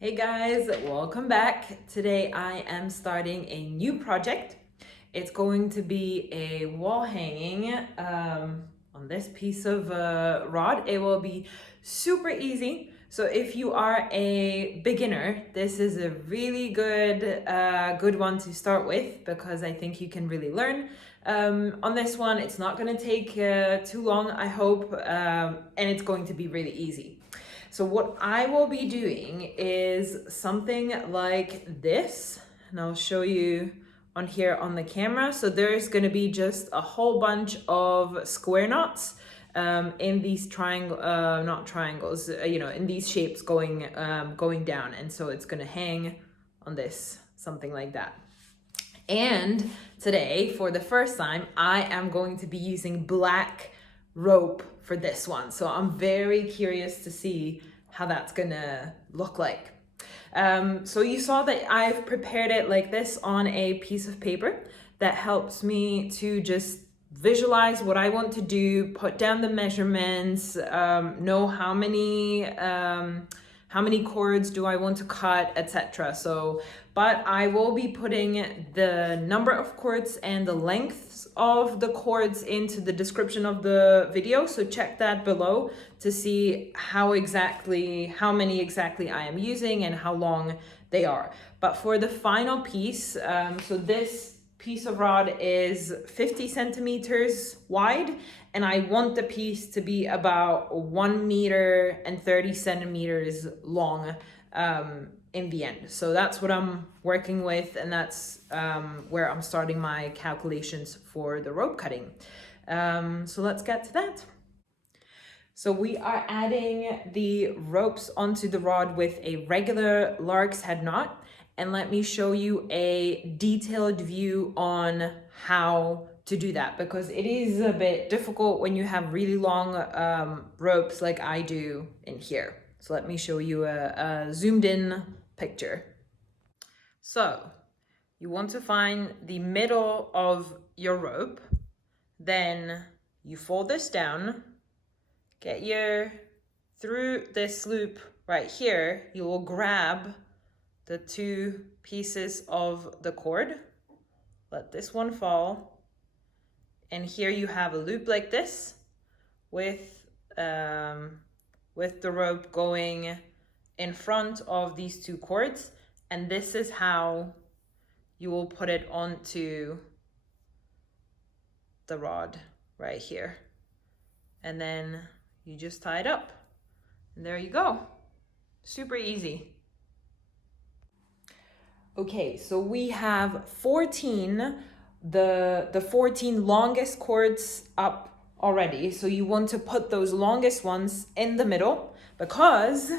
Hey guys, welcome back. Today I am starting a new project. It's going to be a wall hanging on this piece of rod. It will be super easy. So if you are a beginner, this is a really good one to start with because I think you can really learn. On this one, it's not going to take too long, I hope, and it's going to be really easy. So what I will be doing is something like this, and I'll show you on here on the camera. So there's going to be just a whole bunch of square knots in these not triangles, in these shapes going down, and so it's going to hang on this, something like that. And today, for the first time, I am going to be using black rope for this one. So I'm very curious to see how that's gonna look like. So you saw that I've prepared it like this on a piece of paper. That helps me to just visualize what I want to do, put down the measurements, know how many cords do I want to cut, etc. But I will be putting the number of cords and the lengths of the cords into the description of the video. So check that below to see how many exactly I am using and how long they are. But for the final piece, so this piece of rod is 50 centimeters wide, and I want the piece to be about 1 meter and 30 centimeters long in the end. So that's what I'm working with, and that's where I'm starting my calculations for the rope cutting. So let's get to that. So we are adding the ropes onto the rod with a regular lark's head knot. And let me show you a detailed view on how to do that, because it is a bit difficult when you have really long ropes like I do in here. So let me show you a zoomed in picture. So you want to find the middle of your rope, then you fold this down, through this loop right here, you will grab the two pieces of the cord, let this one fall, and here you have a loop like this with the rope going in front of these two cords, and this is how you will put it onto the rod right here, and then you just tie it up, and there you go. Super easy. Okay, so we have 14, the 14 longest cords up already. So you want to put those longest ones in the middle, because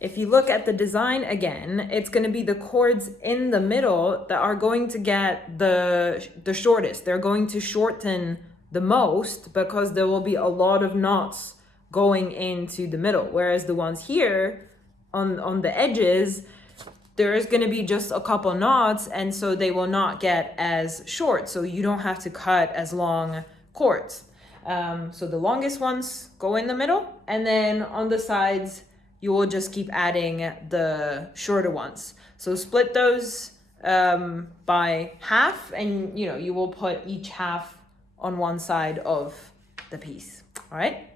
if you look at the design again, it's going to be the cords in the middle that are going to get the shortest. They're going to shorten the most because there will be a lot of knots going into the middle. Whereas the ones here on the edges, there is going to be just a couple knots, and so they will not get as short. So you don't have to cut as long cords. So the longest ones go in the middle, and then on the sides, you will just keep adding the shorter ones. So split those by half, and you will put each half on one side of the piece. All right.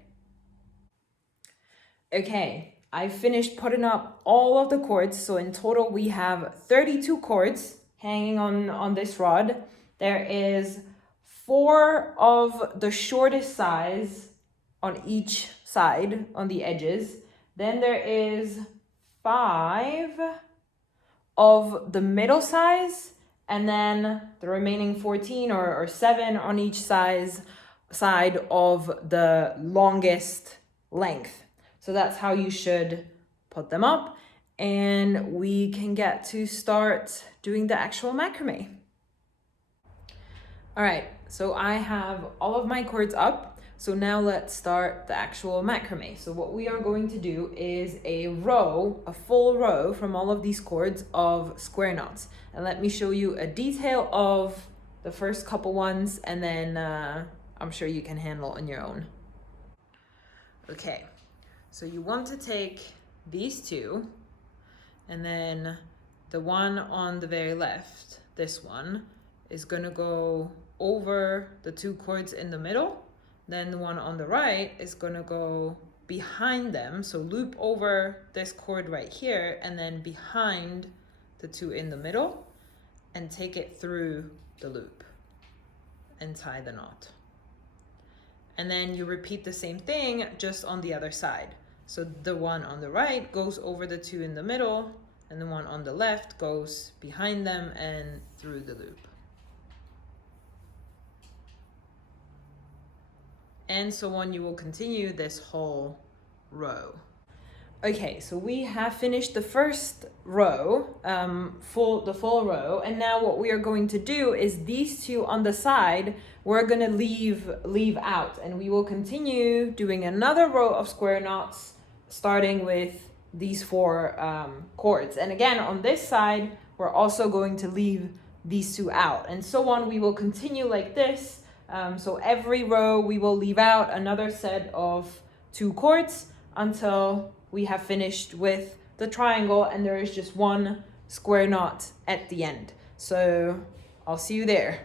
Okay, I finished putting up all of the cords. So in total, we have 32 cords hanging on this rod. There is 4 of the shortest size on each side on the edges. Then there is 5 of the middle size, and then the remaining 14 or 7 on each side of the longest length. So that's how you should put them up, and we can get to start doing the actual macrame. All right, so I have all of my cords up. So now let's start the actual macrame. So what we are going to do is a full row from all of these cords of square knots. And let me show you a detail of the first couple ones, and then I'm sure you can handle on your own. Okay, so you want to take these two And then the one on the very left, this one, is gonna go over the 2 cords in the middle. Then the one on the right is gonna go behind them, so loop over this cord right here and then behind the 2 in the middle and take it through the loop and tie the knot. And then you repeat the same thing just on the other side. So the one on the right goes over the 2 in the middle and the one on the left goes behind them and through the loop. And so on, you will continue this whole row. Okay, so we have finished the first row, the full row, and now what we are going to do is these 2 on the side, we're gonna leave out, and we will continue doing another row of square knots, starting with these 4 cords. And again, on this side, we're also going to leave these 2 out, and so on. We will continue like this. So every row we will leave out another set of 2 cords until we have finished with the triangle and there is just 1 square knot at the end. So I'll see you there.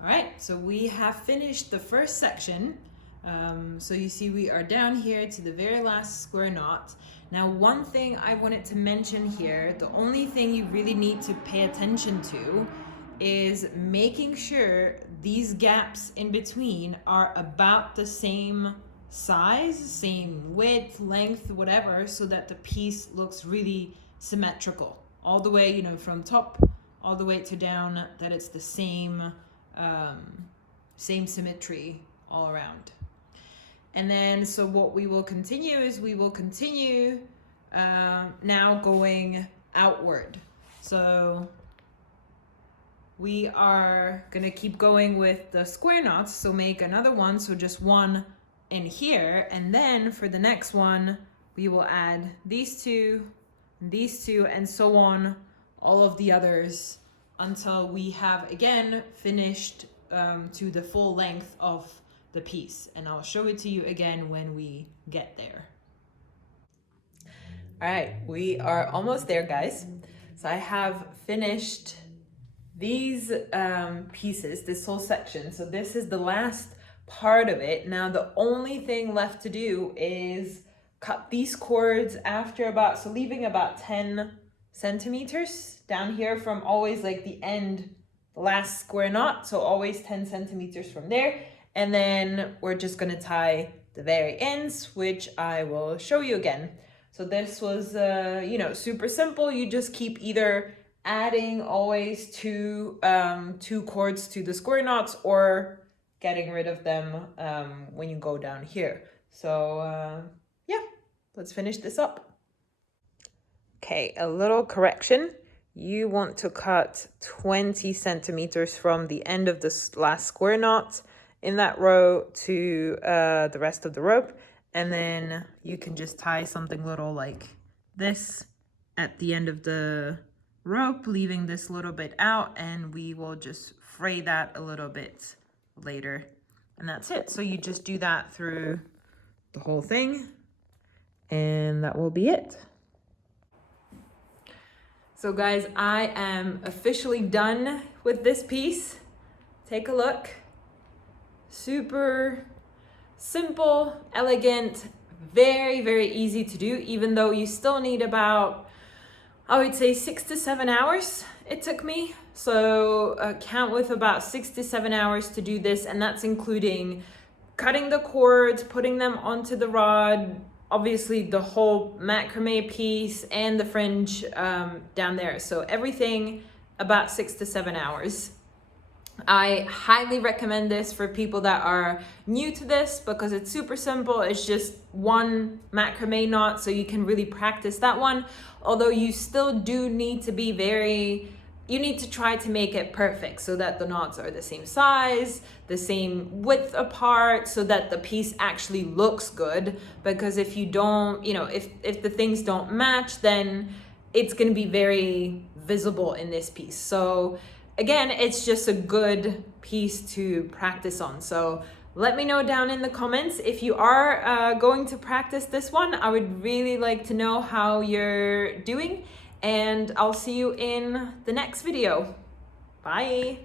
All right, so we have finished the first section. So you see we are down here to the very last square knot. Now, one thing I wanted to mention here, the only thing you really need to pay attention to is making sure these gaps in between are about the same size, same width, length, whatever, so that the piece looks really symmetrical all the way, you know, from top all the way to down, that it's the same symmetry all around. And then so what we will continue is we will continue now going outward. So we are gonna keep going with the square knots, so make another one, so just 1 in here, and then for the next one we will add these 2, and so on, all of the others, until we have again finished to the full length of the piece, and I'll show it to you again when we get there. All right, we are almost there, guys. So I have finished these pieces, this whole section. So this is the last part of it. Now the only thing left to do is cut these cords after about, so leaving about 10 centimeters down here from always like the end, the last square knot. So always 10 centimeters from there. And then we're just gonna tie the very ends, which I will show you again. So this was, you know, super simple. You just keep either adding always 2 cords to the square knots or getting rid of them when you go down here. So yeah, let's finish this up. Okay, a little correction. You want to cut 20 centimeters from the end of this last square knot in that row to the rest of the rope. And then you can just tie something little like this at the end of the rope, leaving this little bit out, and we will just fray that a little bit later. And that's it. So you just do that through the whole thing, and that will be it. So guys, I am officially done with this piece. Take a look. Super simple, elegant, very, very easy to do, even though you still need about, I would say 6 to 7 hours it took me. So count with about 6 to 7 hours to do this, and that's including cutting the cords, putting them onto the rod, obviously the whole macrame piece and the fringe down there. So everything about 6 to 7 hours. I highly recommend this for people that are new to this because it's super simple. It's just 1 macrame knot, so you can really practice that one. Although you still do need to be you need to try to make it perfect so that the knots are the same size, the same width apart, so that the piece actually looks good. Because if you don't, you know, if the things don't match, then it's going to be very visible in this piece. So again, it's just a good piece to practice on. So Let me know down in the comments if you are going to practice this one. I would really like to know how you're doing, and I'll see you in the next video. Bye.